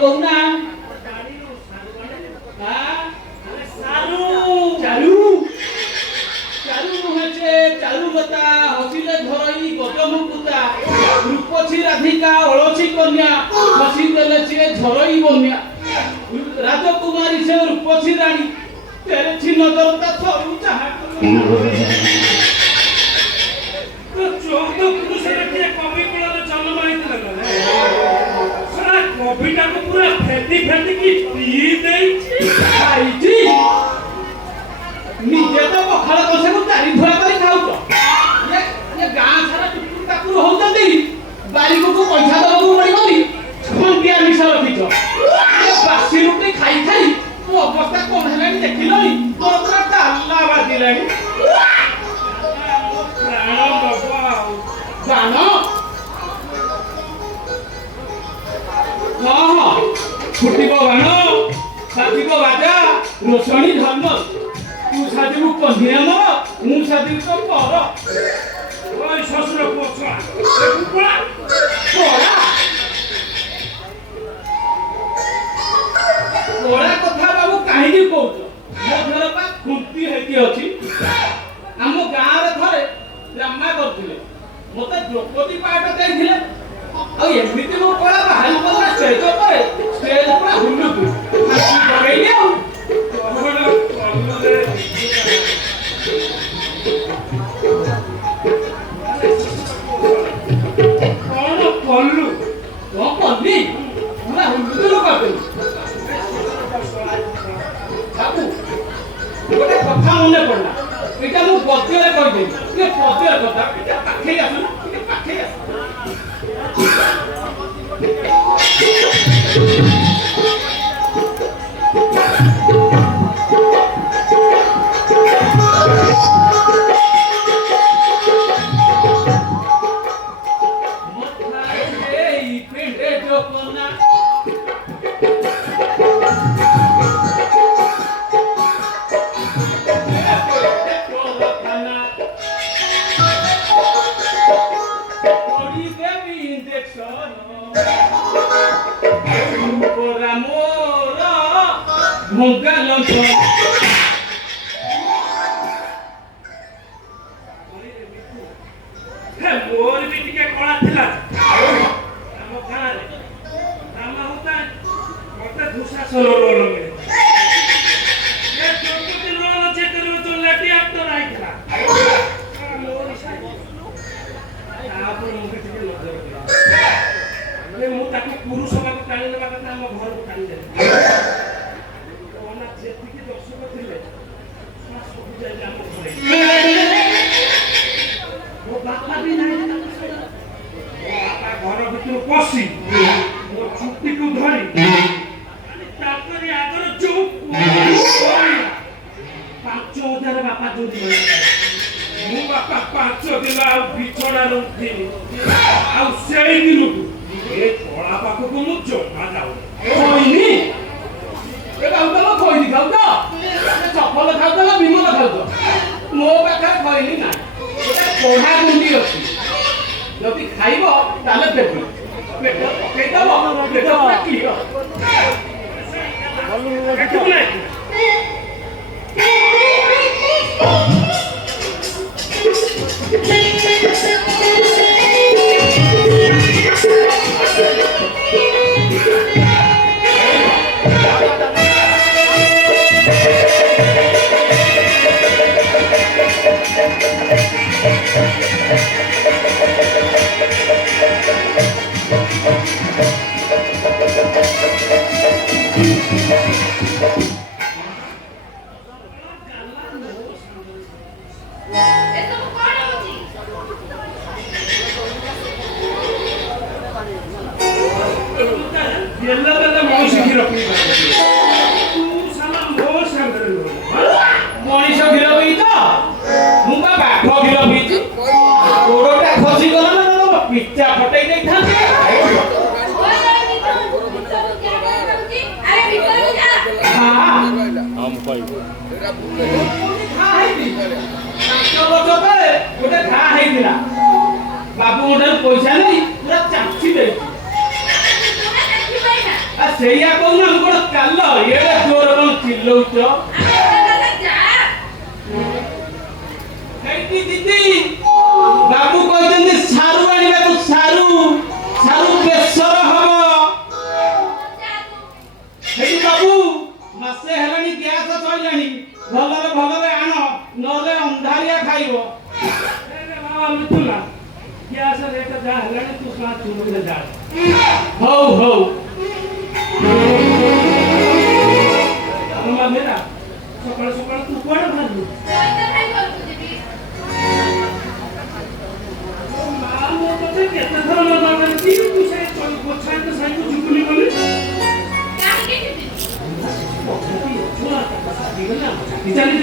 कहूना चारुलता हसिले धरई गजमुकुता रूपसी राधिका अलसी कन्या हसिले से झरई बन्या राजकुमारी से रूपसी रानी तेरे छी नजर ता सब चाहा तो 14 पुरुष रे कवि कुल जन्म आइतला सारा कविटा को पूरा फेंटी की पी देई खाई जी निजे तो पखाल कसे को चारी थोड़ा कर खाऊ तो ये गां सारा टुकुर टाकुर होउतंदी बारी को पैसा दबको पड़िबनी खंडिया मिसा रखितो ये बासी रुटी खाई खाई तो अवस्था कोन हेलानी देखिलनी तोर पूरा डाल्ला बादिलानी प्राण बाबा जानो हां फुटिबो गानो साथिबो बाजा रोशनी धर्म तू साथी को कंधिया मर मु साथी को पर ओय ससुर पोछा ए कुकुड़ा कोड़ा कथा बाबू काहे की कहू मो घर पा खुंती हेती अछि हम गां रे थरे ड्रामा करथिले मते द्रौपदी पाठ देथिले आ एमिति मो कोड़ा बाहर को स्टेज पर हुल्लु तू हसी गई आ କଥା ମନେ ପଡିଲା ଏଇଟା ମୁଁ ପଦ୍ୟରେ କହିଦେବି ଟିକେ ପଦ୍ୟର କଥା ଟିକେ ପାଖେଇ ଆସ ନା ଟିକେ ପାଖେଇ मोर भी टिके कोला थिला हम गां रे रामा होता मते दुशासन रोल में ये चोटी रोल चेक करो तो लटी एक्टर आइला मोर साई आप मुके टिके नजर दे मु ताकि पुरुष सभा को टाणी लेबा କଥା हम घर को टाणी दे ओना जेतिकी दर्शक थिले सब जाय हम घरे बापा भी नहीं बापा घर भीतर पसी मो छुट्टी को धरी ताकरी आगर जो 5000 बापा जो दिए मो बापा 5 दिन आ बिछोड़ा रखी आ सेई दिनु ए कोला पाख को मु जमा जाऊ कोइनी ए बाबा कोइनी खाऊ तो चप्पल खाऊ तो विमल खाऊ तो मो पाखा कोइनी ना कोढ़ा गुंडी अछि जदि खाइबो ताले पेट पेट केतबो पेट पूरा क्लियर केतबो ಎಲ್ಲದನ್ನ ಮನುಷ್ಯ ಗಿರಪಿ ತೂ ಸಮ ಮೋಸ ಅಂದರು मनीष गिरबी तो मुंगा बाघ गिरबी गोड़टा खसी गला ना पिच्चा फटई नहीं था हम कोई गोटे घा होता बाबू गोटे पैसा नहीं पूरा चाची दे ସେଇଆ କହୁନ ମୁଁ କଣ କାଲ ଏଡେ ଜୋର କଣ ଚିଲ୍ଲଉଛ? ହେଇଟି ଦିଦି ବାବୁ କହିଛନ୍ତି ସାରୁ ଆଣିବାକୁ ସାରୁ ବେସର ହବ। ହେଇଟି ବାବୁ ମାସେ ହେଲାଣି ଗ୍ୟାସ ସଇଲାଣି ଭଲରେ ଆଣ ନହେଲେ ଅନ୍ଧାରିଆ ଖାଇବ। ବାବା ମିଥୁନା ଗ୍ୟାସ ରେଟ୍ ଯାହା ହେଲାଣି ତୁ ଶଳା ଚୁଲିରେ ଯା। ହଉ ମେରା ସକାଳୁ ସକାଳୁ ତୁ କୁଆଡେ ବାହାରିଲୁ? ମା ମୋ କଥା କେତେ ଥର ମନା କରିଛି ତୁ ସେ ପଛାଇତ ସାଇକୁ ଝୁକୁନି ବୋଲି। କାହିଁକି